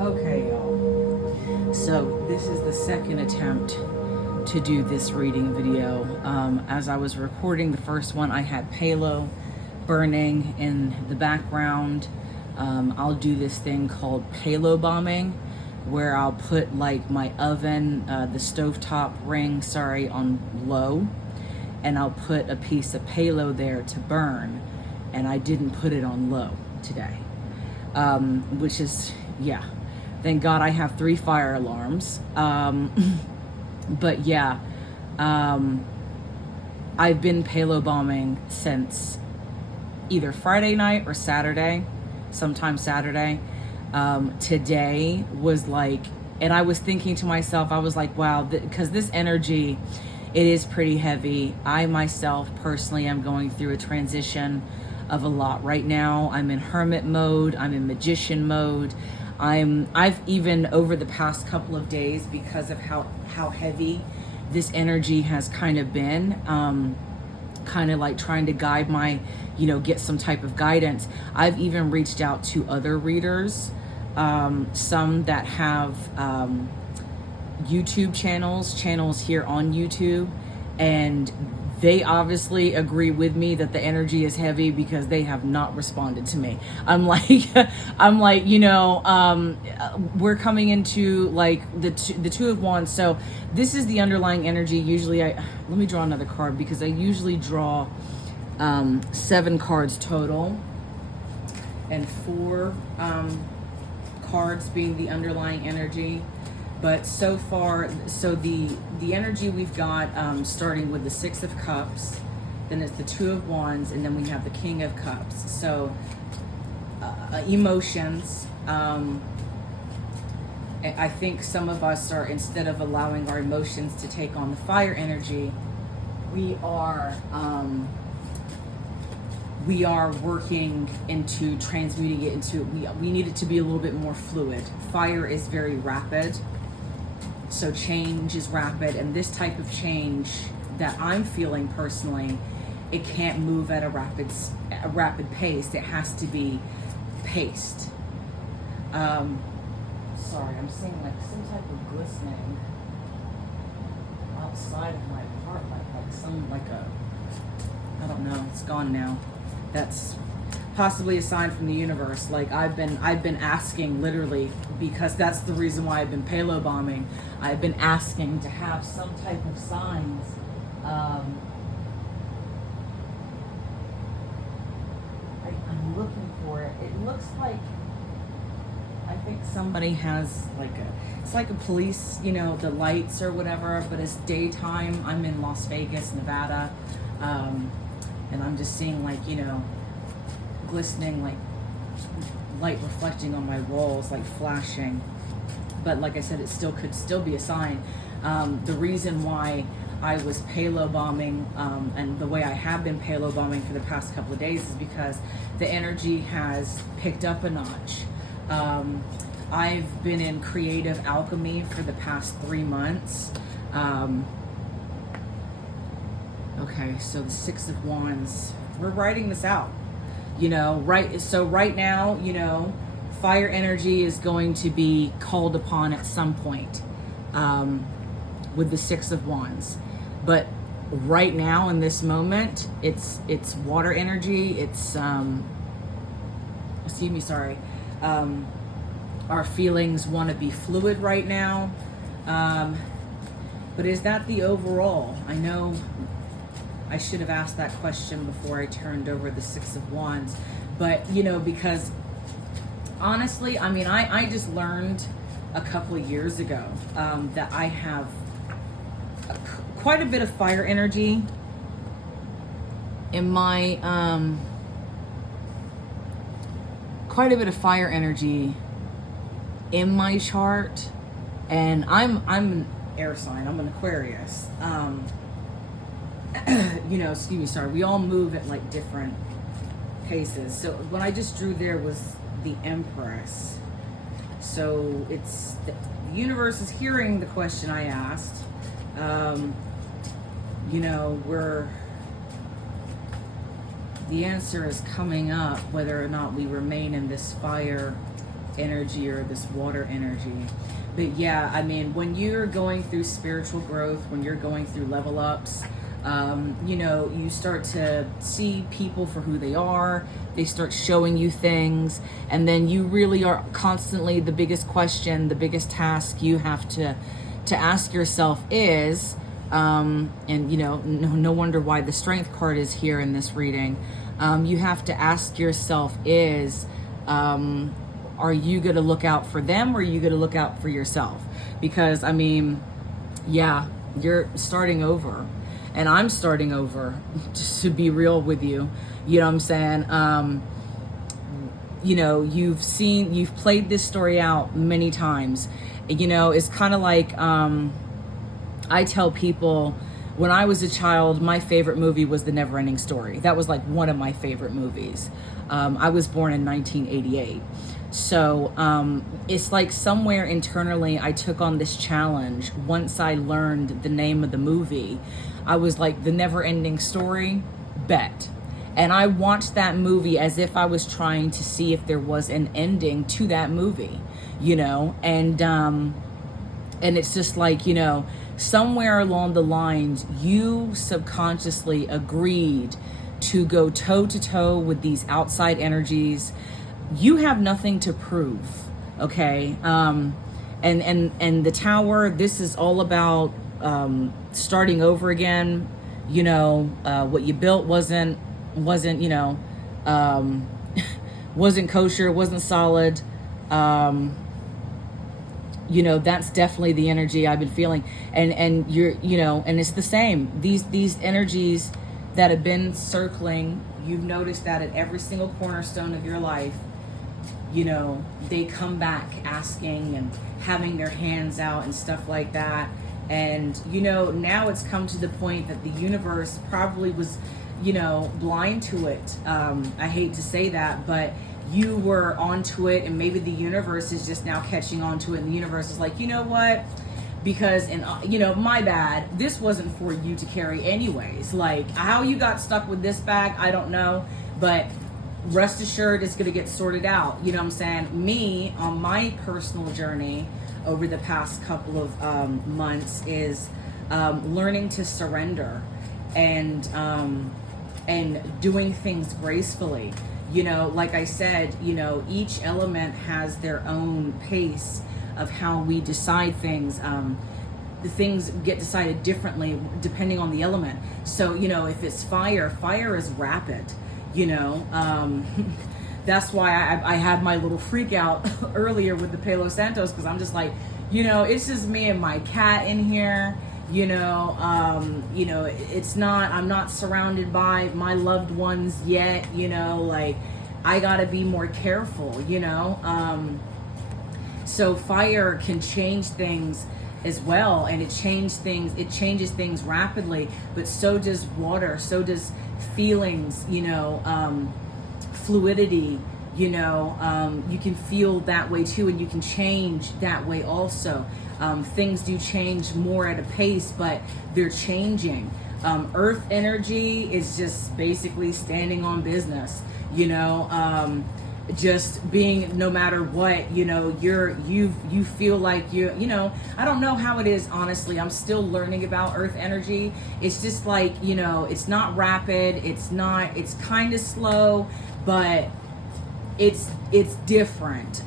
Okay, y'all. So this is the second attempt to do this reading video. As I was recording the first one, I had Palo burning in the background. I'll do this thing called Palo bombing, where I'll put like my oven, the stovetop ring, on low, and I'll put a piece of Palo there to burn, and I didn't put it on low today, which is, yeah. Thank God I have 3 fire alarms. But yeah, I've been Palo bombing since either Friday night or Saturday, sometime Saturday. Today was like, and I was thinking to myself, I was like, wow, because this energy, it is pretty heavy. I myself personally am going through a transition of a lot right now. I'm in hermit mode, I'm in magician mode. I've even over the past couple of days, because of how heavy this energy has kind of been, kind of like trying to guide my, get some type of guidance. I've even reached out to other readers, some that have YouTube channels here on YouTube, and they obviously agree with me that the energy is heavy because they have not responded to me. I'm like, we're coming into like the Two of Wands. So this is the underlying energy. Usually let me draw another card, because I usually draw 7 cards total, and 4 cards being the underlying energy. But so far, so the energy we've got, starting with the 6 of Cups, then it's the 2 of Wands, and then we have the King of Cups. So emotions. I think some of us are, instead of allowing our emotions to take on the fire energy, we are working into transmuting it into, we need it to be a little bit more fluid. Fire is very rapid. So change is rapid, and this type of change that I'm feeling personally, it can't move at a rapid pace. It has to be paced. Sorry, I'm seeing like some type of glistening outside of my apartment, I don't know, it's gone now. That's possibly a sign from the universe. Like I've been asking, literally, because that's the reason why I've been Palo bombing. I've been asking to have some type of signs. I'm looking for it. It looks like, I think somebody has it's like a police, the lights or whatever, but it's daytime. I'm in Las Vegas, Nevada, and I'm just seeing glistening, light reflecting on my walls, flashing. But like I said, it could still be a sign. The reason why I was Palo bombing, and the way I have been Palo bombing for the past couple of days, is because the energy has picked up a notch. I've been in creative alchemy for the past 3 months. Okay, so the 6 of Wands, we're writing this out. Right? So right now, fire energy is going to be called upon at some point, with the 6 of Wands. But right now, in this moment, it's water energy. It's our feelings want to be fluid right now. But is that the overall? I know I should have asked that question before I turned over the 6 of Wands, but because honestly, I just learned a couple of years ago that I have quite a bit of fire energy in my chart, and I'm an air sign. I'm an Aquarius. We all move at different paces. So what I just drew there was the Empress. So it's the universe is hearing the question I asked. The answer is coming up, whether or not we remain in this fire energy or this water energy. But yeah, I mean, when you're going through spiritual growth, when you're going through level ups, you know, you start to see people for who they are. They start showing you things, and then you really are constantly, the biggest question, the biggest task you have to ask yourself is, and you know, no wonder why the strength card is here in this reading. You have to ask yourself is, are you going to look out for them, or are you going to look out for yourself? Because I mean, yeah, you're starting over, and I'm starting over, just to be real with you. You know what I'm saying? You know, you've played this story out many times. You know, it's kind of like, I tell people, when I was a child, my favorite movie was The Never-Ending Story. That was like one of my favorite movies. I was born in 1988. So it's like somewhere internally I took on this challenge. Once I learned the name of the movie, I was like, The Never-Ending Story, bet. And I watched that movie as if I was trying to see if there was an ending to that movie, you know? And it's just like, you know, somewhere along the lines, you subconsciously agreed to go toe to toe with these outside energies. You have nothing to prove, okay? And the Tower, this is all about starting over again. You know, what you built wasn't you know, wasn't kosher, wasn't solid. You know, that's definitely the energy I've been feeling. And you're, you know, and it's the same. These energies that have been circling, you've noticed that at every single cornerstone of your life, you know, they come back asking and having their hands out and stuff like that. And, you know, now it's come to the point that the universe probably was, you know, blind to it. I hate to say that, but you were onto it, and maybe the universe is just now catching on to it, and the universe is like, you know what? Because, and you know, my bad, this wasn't for you to carry anyways. Like, how you got stuck with this bag, I don't know, but rest assured it's going to get sorted out. You know what I'm saying? Me, on my personal journey over the past couple of months, is learning to surrender and doing things gracefully. You know, like I said, you know, each element has their own pace of how we decide things. The things get decided differently depending on the element. So, you know, if it's fire, fire is rapid, you know. That's why I had my little freak out earlier with the Palo Santos, because I'm just like, you know, it's just me and my cat in here. You know, it's not, I'm not surrounded by my loved ones yet, you know, like, I gotta be more careful, you know. So fire can change things as well, and it changes things rapidly, but so does water, so does feelings, you know, fluidity, you know, you can feel that way too, and you can change that way also. Things do change more at a pace, but they're changing. Earth energy is just basically standing on business, you know, just being, no matter what, you know, you feel like you know, I don't know how it is, honestly. I'm still learning about earth energy. It's just like, you know, it's not rapid, it's kind of slow, but it's different.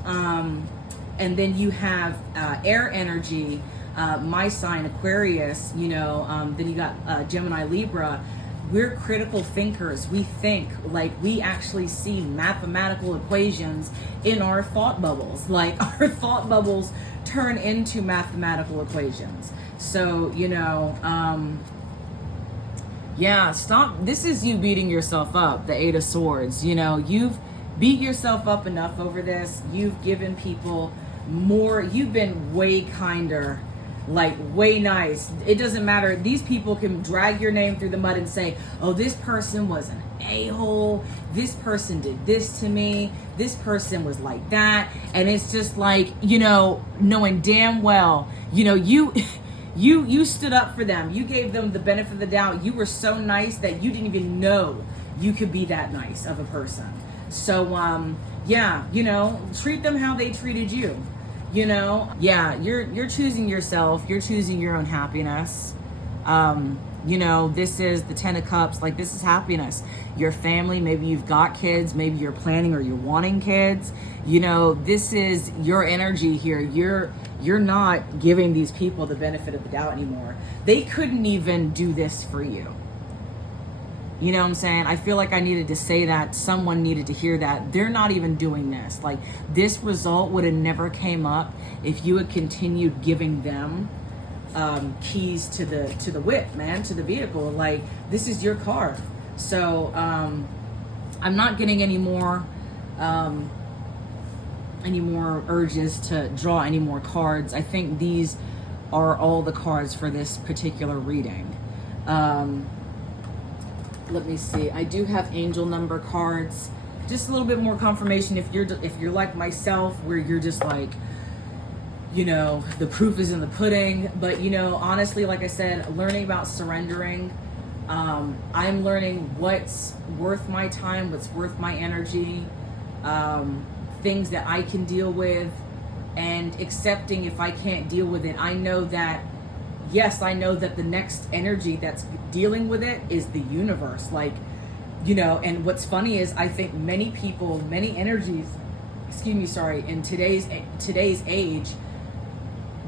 And then you have air energy, my sign, Aquarius, you know, then you got Gemini, Libra. We're critical thinkers. We think, like, we actually see mathematical equations in our thought bubbles. Like, our thought bubbles turn into mathematical equations. So, you know, yeah, stop. This is you beating yourself up, the Eight of Swords. You know, you've beat yourself up enough over this. You've given people more, you've been way kinder, like way nice. It doesn't matter. These people can drag your name through the mud and say, oh, this person was an a-hole, this person did this to me, this person was like that. And it's just like, you know, knowing damn well, you know, you stood up for them. You gave them the benefit of the doubt. You were so nice that you didn't even know you could be that nice of a person. So Yeah, you know, treat them how they treated you. You know, yeah, you're choosing yourself. You're choosing your own happiness. You know, this is the 10 of Cups. Like, this is happiness. Your family, maybe you've got kids, maybe you're planning or you're wanting kids. You know, this is your energy here. You're not giving these people the benefit of the doubt anymore. They couldn't even do this for you. You know what I'm saying? I feel like I needed to say that. Someone needed to hear that. They're not even doing this. Like, this result would have never came up if you had continued giving them keys to the whip, man, to the vehicle. Like, this is your card. So I'm not getting any more urges to draw any more cards. I think these are all the cards for this particular reading. Let me see. I do have angel number cards. Just a little bit more confirmation if you're like myself, where you're just like, you know, the proof is in the pudding. But, you know, honestly, like I said, learning about surrendering, I'm learning what's worth my time, what's worth my energy, things that I can deal with, and accepting if I can't deal with it. I know that, yes, I know that the next energy that's dealing with it is the universe. Like, you know, and what's funny is I think many people, many energies, in today's age,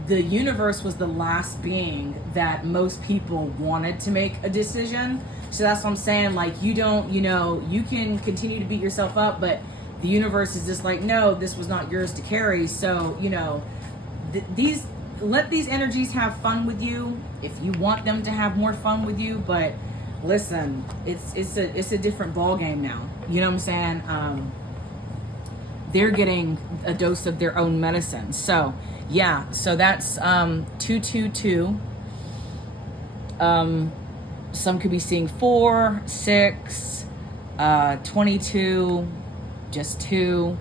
the universe was the last being that most people wanted to make a decision. So that's what I'm saying. Like, you don't, you know, you can continue to beat yourself up, but the universe is just like, no, this was not yours to carry. So, you know, let these energies have fun with you if you want them to have more fun with you. But listen, it's a different ball game now. You know what I'm saying? They're getting a dose of their own medicine. So yeah, so that's 222. Some could be seeing 4, 6, 22, just 2.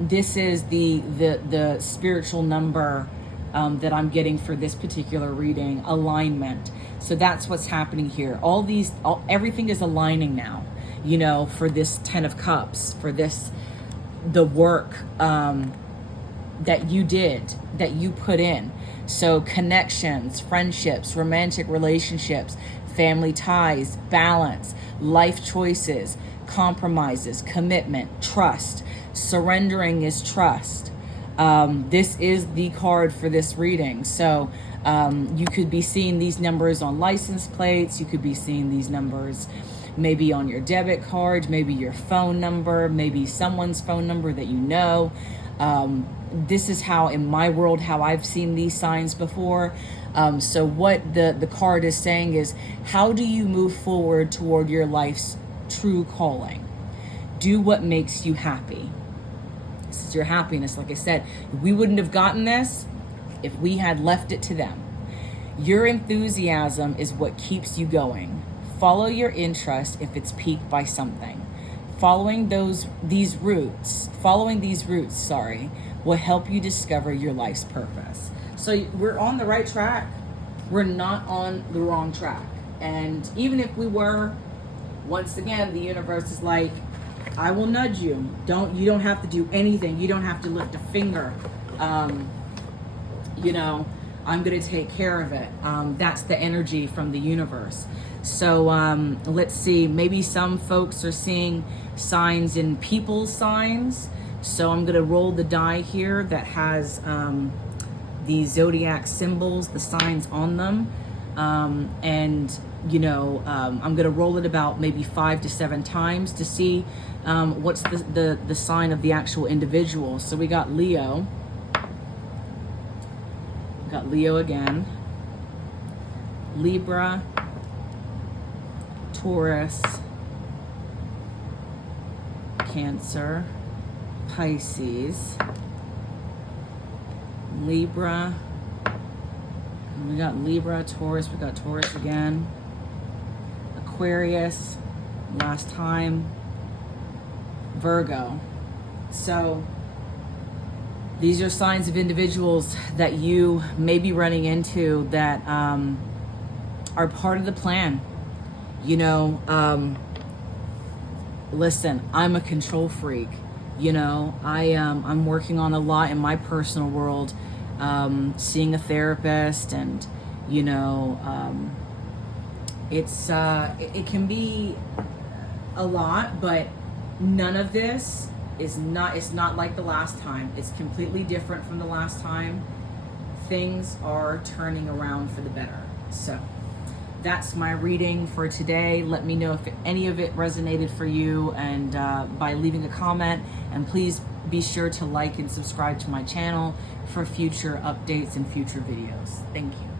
This is the spiritual number that I'm getting for this particular reading, alignment. So that's what's happening here. Everything is aligning now, you know, for this 10 of Cups, for the work that you did, that you put in. So connections, friendships, romantic relationships, family ties, balance, life choices, compromises, commitment, trust. Surrendering is trust. This is the card for this reading. So you could be seeing these numbers on license plates. You could be seeing these numbers maybe on your debit card, maybe your phone number, maybe someone's phone number that you know. This is how, in my world, how I've seen these signs before. So what the card is saying is, how do you move forward toward your life's true calling? Do what makes you happy. This is your happiness. Like I said, we wouldn't have gotten this if we had left it to them. Your enthusiasm is what keeps you going. Follow your interest if it's piqued by something. Following these roots, will help you discover your life's purpose. So we're on the right track. We're not on the wrong track. And even if we were, once again, the universe is like, I will nudge you. You don't have to do anything. You don't have to lift a finger. You know, I'm going to take care of it. That's the energy from the universe. So let's see. Maybe some folks are seeing signs in people's signs. So I'm going to roll the die here that has the zodiac symbols, the signs on them. And, you know, I'm going to roll it about maybe 5 to 7 times to see what's the sign of the actual individual. So we got Leo. Got Leo again. Libra. Taurus. Cancer. Pisces. Libra. We got Libra, Taurus, we got Taurus again. Aquarius, last time. Virgo. So these are signs of individuals that you may be running into that are part of the plan. You know, listen, I'm a control freak. You know, I'm working on a lot in my personal world, seeing a therapist, and you know, it can be a lot, but none of this is not, it's not like the last time. It's completely different from the last time. Things are turning around for the better. So that's my reading for today. Let me know if any of it resonated for you, and by leaving a comment, and please be sure to like and subscribe to my channel for future updates and future videos. Thank you.